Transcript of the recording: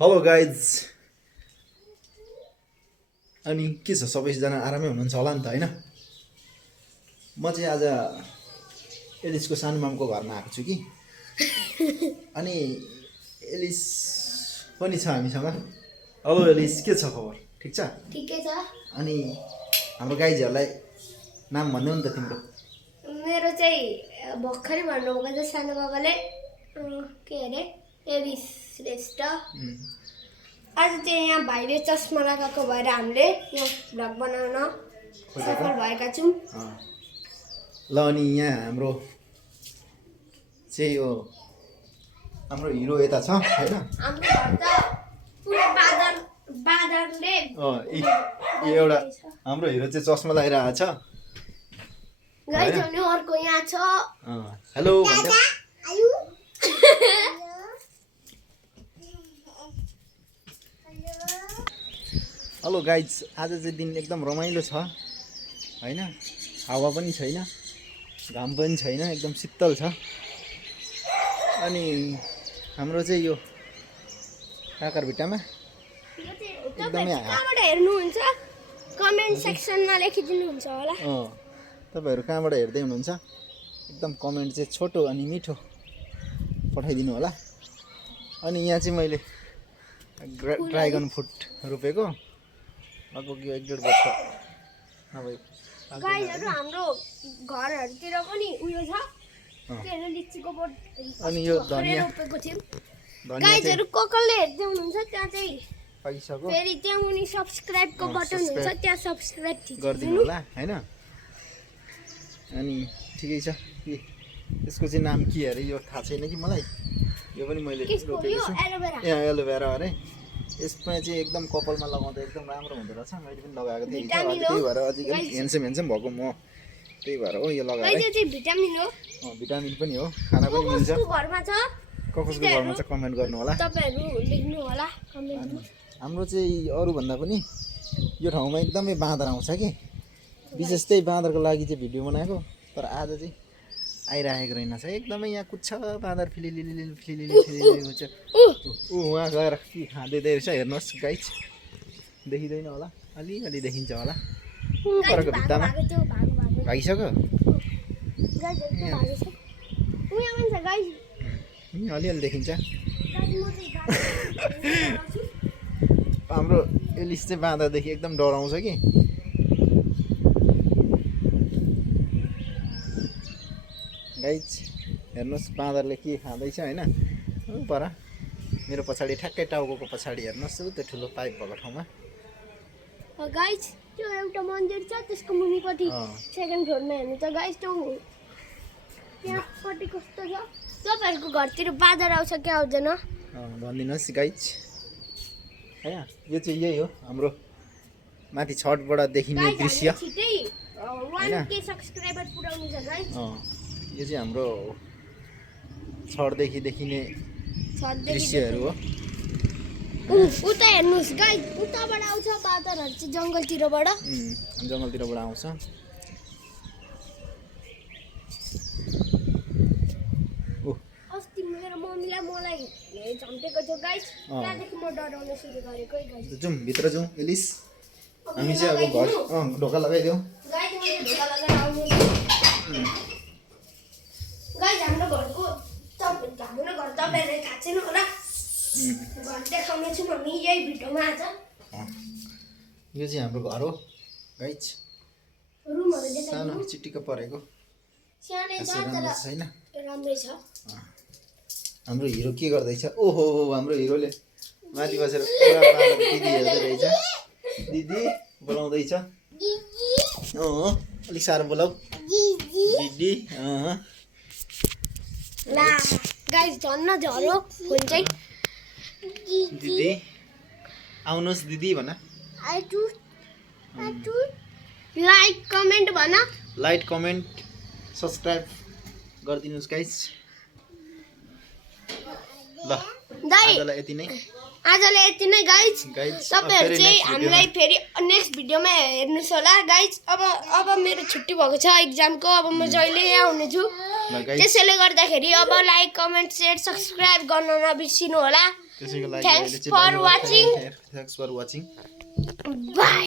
Hello guys. अनि के छ, सबैजना आरामै हुनुहुन्छ होला नि त होइन? म चाहिँ आज एलिसको सानो मामको घरमा आएको छु कि अनि एलिस पनि छ हामीसँग। हेलो एलिस, के छ खबर? ठिक छ? ठिकै छ। अनि हाम्रो गाइजहरूलाई नाम भन्नु नि त तिम्रो। मेरो चाहिँ भर्खरै भन्नुभएको छ सानो बाबाले के अरे एलिस श्रेष्ठ। आज चाहिँ यहाँ भाइले चस्मा लगाएको भएर हामीले यहाँ भ्लग बनाउन सफल भएका छौँ। ल अनि यहाँ हाम्रो चाहिँ यो हाम्रो हिरो यता छ होइन? हाम्रो घर त पुरा बादरले एउटा हाम्रो हिरो चाहिँ चस्मा लगाइरहेको छ। गाइस अनि अर्को यहाँ छ। हेलो हेलो गाइज, आज चाहिँ दिन एकदम रमाइलो छ होइन? हावा पनि छैन, घाम पनि छैन, एकदम शीतल छ। अनि हाम्रो चाहिँ यो काकरभिट्टामा एकदमै कहाँबाट हेर्नुहुन्छ कमेन्ट सेक्सनमा लेखिदिनुहुन्छ होला। तपाईँहरू कहाँबाट हेर्दै हुनुहुन्छ एकदम कमेन्ट चाहिँ छोटो अनि मिठो पठाइदिनु होला। अनि यहाँ चाहिँ मैले ड्रागन फ्रुट रोपेको लगभग यो 1.5 वर्ष नभए। गाईहरू हाम्रो घरहरूतिर पनि उयो छ के अरे लिचीको बोट अनि यो धनिया रोपेको थियौँ। गाईहरू कसले हेर्दै हुनुहुन्छ त्यहाँ चाहिँ पाइसक्यो, फेरि त्यहाँ मुनि सब्स्क्राइबको बटन हुन्छ, त्यहाँ सब्स्क्राइब गरिदिनु होला होइन? अनि ठिकै छ कि यसको चाहिँ नाम के अरे यो थाहा छैन कि मलाई। यो पनि मैले रोपेको छु, एलोभेरा अरे। यसमा चाहिँ एकदम कपालमा लगाउँदा एकदम राम्रो हुँदो रहेछ। मैले पनि लगाएको थिएँ, त्यही भएर अझै हेन्सम भएको म, त्यही भएर हो यो लगाएको। भिटामिन हो, भिटामिन पनि हो, खाना पनि मिल्छ। घरमा छ कसको घरमा छ कमेन्ट गर्नु होला, तपाईहरु लेख्नु होला कमेन्टमा। हाम्रो चाहिँ अरूभन्दा पनि यो ठाउँमा एकदमै बाँदर आउँछ कि, विशेष त्यही बाँदरको लागि चाहिँ भिडियो बनाएको। तर आज चाहिँ आइरहेको रहेनछ, एकदमै यहाँ कुद्छ बाँदर, फिलिलिली हुन्छ। उहाँ गएर के खाँदै रहेछ हेर्नुहोस् गाइज, देखिँदैन होला, अलिअलि देखिन्छ होला परको भित्तामा। भागिसक्यो अलिअलि देखिन्छ। हाम्रो एलिस चाहिँ बाँदरदेखि एकदम डराउँछ कि। गाइज हेर्नुहोस् बाँदरले के खाँदैछ होइन? पर मेरो पछाडि ठ्याक्कै टाउको पछाडि हेर्नुहोस् त्यो ठुलो पाइप भएको ठाउँमा। गाइज त्यो एउटा मन्दिर छ, त्यसको मुनिपट्टि सेकेन्ड फ्लोरमा हेर्नु त गाइज त्यो त्यहाँपट्टि कस्तो छ। तपाईँहरूको घरतिर बाँदर आउँछ कि आउँदैन भनिदिनुहोस् गाइज होइन? यो चाहिँ यही हो हाम्रो माथि छतबाट देखिने दृश्य होइन? यो चाहिँ हाम्रो छतदेखि देखिने दृश्यहरू हो। उता हेर्नुहोस् गाइज, उताबाट आउँछ बाँदरहरू चाहिँ जङ्गलतिरबाट आउँछ। अस्ति मेरो मम्मीलाई मलाई झम्टेको थियो गाइज, त्यहाँदेखि म डराउन सुरु गरेको है गाइज। जाउँ भित्र जाउँ एलिस, हामी चाहिँ अब घर ढोका लगाइदेऊ गाइज। मैले ढोका लगाएर आउनु गाइज, हाम्रो घर तपाईँहरूले थाहा छैन होला, घर देखाउने छौँ हामी यही भिडियोमा आज। यो चाहिँ हाम्रो घर हो गाइज, रुमहरू सानो चिटिक्क परेको सानै छ तर छैन, राम्रै छ। हाम्रो हिरो के गर्दैछ? ओहो हाम्रो हिरोले माथि बसेर पुरा बाँदर दिदी हेर्दै रहेछ। दिदी बोलाउँदैछ, अलिक साह्रो बोलाऊ दिदी। ला गाइस झन् झरो हुन्छ दिदी, आउनुहोस् दिदी भन, लाइक कमेन्ट भन, लाइक कमेन्ट सब्सक्राइब गरिदिनुहोस् गाइस। ल आजलाई यति नै गाइज। तपाईँहरू चाहिँ हामीलाई फेरि नेक्स्ट भिडियोमा हेर्नुहोस् होला गाइज। अब मेरो छुट्टी भएको छ एक्जामको, अब म जहिले आउने छु, त्यसैले गर्दाखेरि अब लाइक कमेन्ट सेयर सब्सक्राइब गर्न नबिर्सिनु होला। त्यसैको लागि Thanks for watching. Thanks for watching Bye.